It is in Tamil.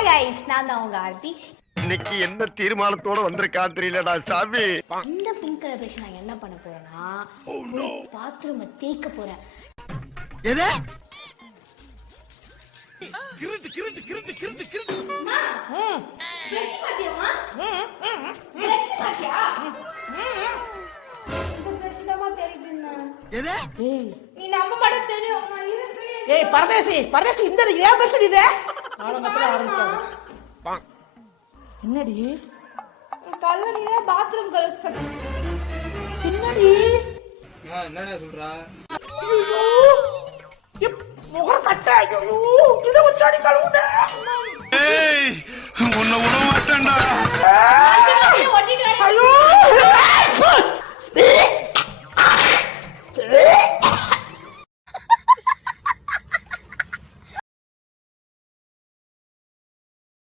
ஹாய் கைஸ், நான் தான் உங்க ஆர்த்தி. இன்னைக்கு என்ன தீர்மானத்தோட வந்திருக்கா தெரியலடா சாமி. இந்த பிங்க் கலர் பிரஷ் நான் என்ன பண்ண போறேன்னா பாத்ரூமை தேய்க்க போறேன். எது? பிரஷ் பாத்தியாமா? பிரஷ் பாத்தியா? இந்த பிரஷ் தான் தெரியுதுன்னா. எது? நீ நம்ம மட்டும் தெரியும். ஏய் பரதேசி இந்த ஏன் பிரஷ் இது? ஆரம்பத்துல ஆரம்பிச்சாங்க. என்னடி? கல்லடியில பாத்ரூம் கலர்ஸ் என்னடி? என்னடா சொல்றா? முகர் கட்ட. ஐயோ இத வச்சாடி கழுவுனே.